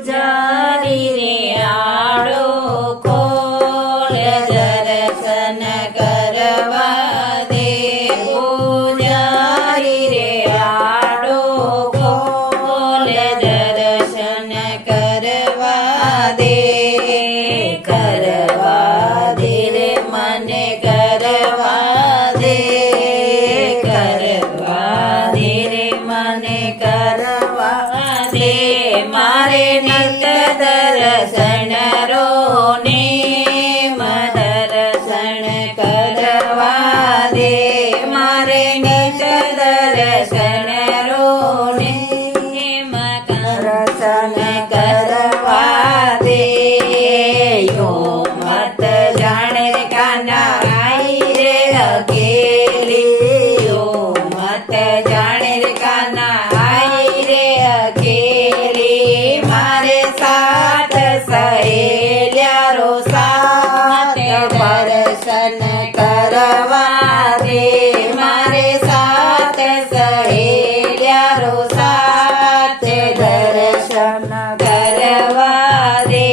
પૂજારી રે આડો ખોલ દર્શન કરવા દે પૂજારી રે આડો ખોલ દર્શન કરવા દે રે મને કરવા દે રે મને કરવા દે મારે નિત દર્શન રોને દર્શન કરવા દે મારે નિત દર્શન રોને દર્શન કરવા દે યો મત જાણે કાના આઈ રે અકેલી યો મત જાણે કાના આઈ રે અકેલી મારે સાથ સહેલ્યા રો સાથ દર્શન કરવા દે મારે સાથ સહેલ્યા રો સાથ દર્શન કરવા દે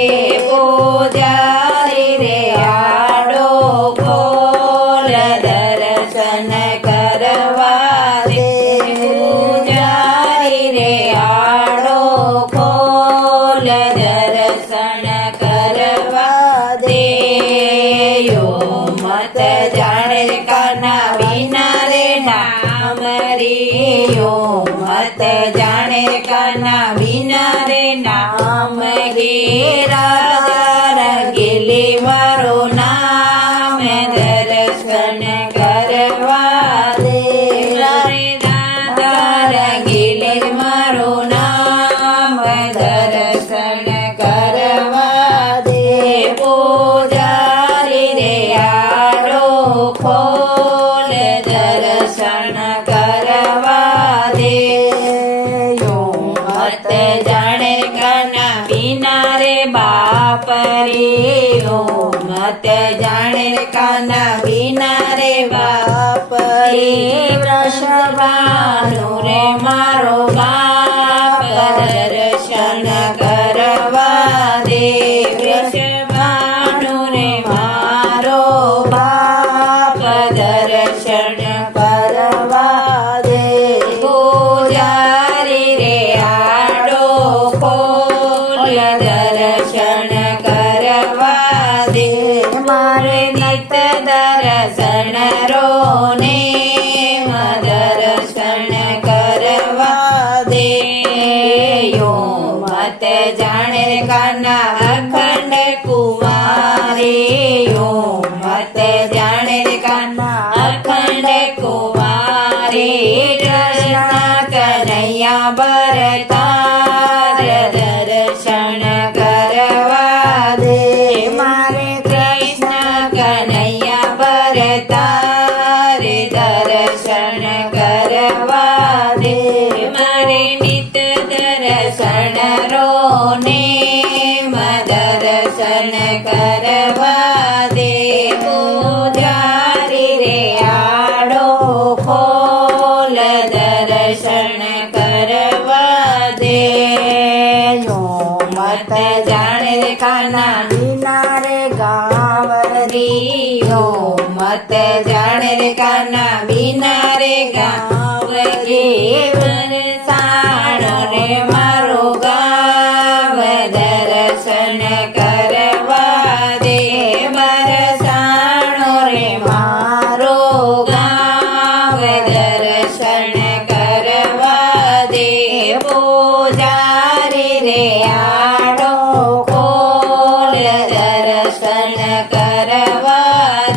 પૂજારી રે આડો ખોલ દર્શન કરવા દે પૂજારી રે આડો ખોલ દર્શન કરવા દે યો મત જાણે કાના વિના રે નામ યો મત જાણે કાના વિના રે નામ ઘેરા રંગીલી મારો નામ દર્શન કરવા દે રે દાદા રંગીલી મારો નામ દર્શન કરવા દે પૂજારી રે આડો ખોલ દર્શન કરવા દે યો મત જાણે કાના વિના રે બાપ રે યો મત જાણે કાના વિના રે બાપ રે વૃષભાનુ રે મારો બાપ દર્શન કરવા દે વૃષભાનુ રે મારો બાપ દર્શન કરવા દે પૂજારી રે આડો ખોલ દર્શન કરવા દે મારે નિત દર્શન રોને દર્શન કરવા દે યો મત જાણે કાના અખંડ કુમારી યો મત જાણે કાના અખંડ કુમારી કૃષ્ણ કનૈયા બરતાર દર્શન કરવા દે મારે કૃષ્ણ કનૈયા બરતાર દર્શન કરવા દે મારે નિત દર્શન રોને દર્શન કરવા દે પૂજારી રે આડો ખોલ દર્શન કરવા દે યો મત જાણે કાના વિના રે ગાવરી યો મત જાણે કાના વિના રે ગાવરી વરસાણો રે મારો ગાવ દર્શન કરવા દે વરસાણો રે મારો ગાવ દર્શન કરવા દે પૂજારી રે આડો ખોલ દર્શન કરવા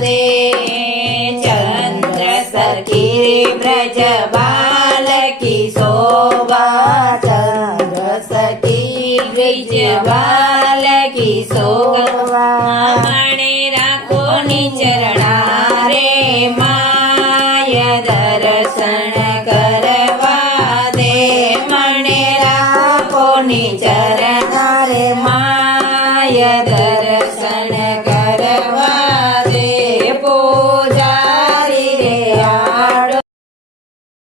દે ચંદ્ર સખી બ્રજ બાલકી શોભા ચંદ્ર સખી બ્રજ બાલકી શોભા